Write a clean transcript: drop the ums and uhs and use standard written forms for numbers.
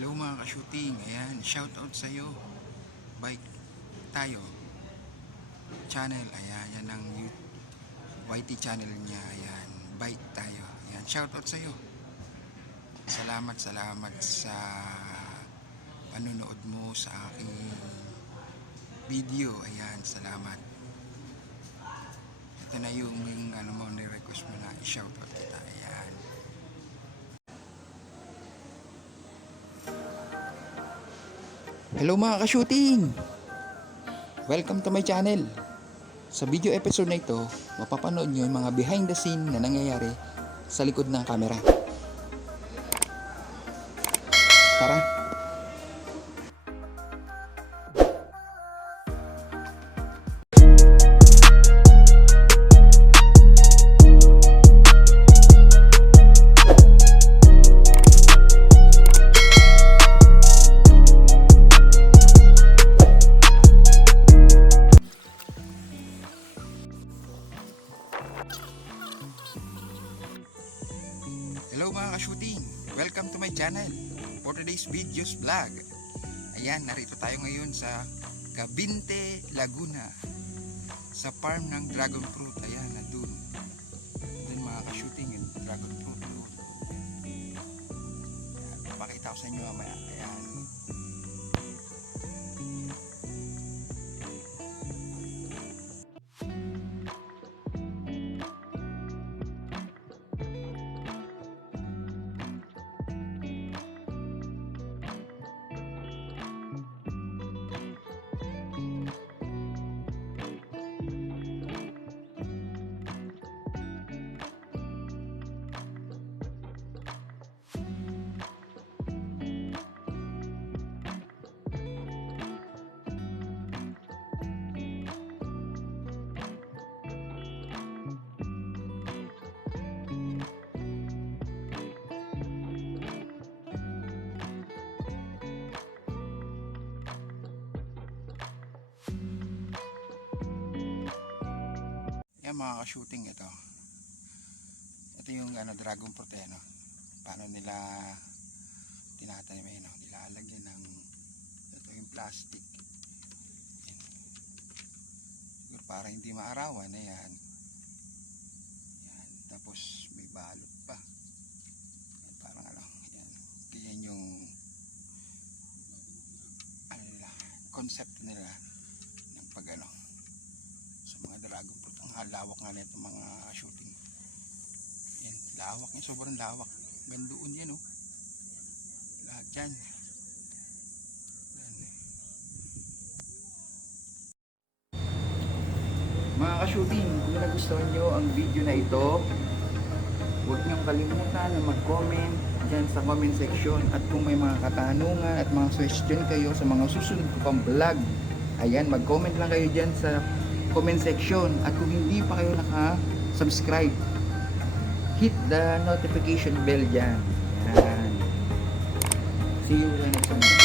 Hello mga ka-shooting, ayan, shout out sa iyo. Bike tayo channel, ayan, yan ang YT channel niya, ayan, bike tayo, ayan, shout out sa iyo. Salamat sa panonood mo sa aking video, ayan, salamat. Ito na yung ano mo, ni-request mo na i-shout out kita, ayan. Hello mga ka-shooting! Welcome to my channel. Sa video episode na ito, mapapanood nyo yung mga behind the scene na nangyayari sa likod ng camera. Tara! Hello mga ka-shooting! Welcome to my channel for today's videos vlog. Ayan, narito tayo ngayon sa Gabinte, Laguna, sa farm ng dragon fruit. Ayan, nandun mga ka-shooting, yung dragon fruit doon. Ayan, papakita ko sa inyo mamaya. Ayan. Yan mga ka-shooting, ito yung dragon fruit, no? Paano nila tinatanim, no? Nilalagyan ng ito yung plastic. Yan. Siguro para hindi maarawan. Ayan. Yan. Tapos may balot pa. Yan, parang yan. Ganyan yung concept nila ng pag sa mga dragon fruit. Ang lawak nga nito mga shooting. Yan, lawak niya, sobrang lawak. Gandoon yan, oh. Lahat yan. Yan. Mga ka-shooting, kung nagustuhan nyo ang video na ito, huwag niyong kalimutan na mag-comment dyan sa comment section. At kung may mga katanungan at mga suggestion kayo sa mga susunod ko pang vlog, ayan, mag-comment lang kayo dyan sa comment section. At kung hindi pa kayo naka-subscribe, hit the notification bell dyan. Yan. See you next time.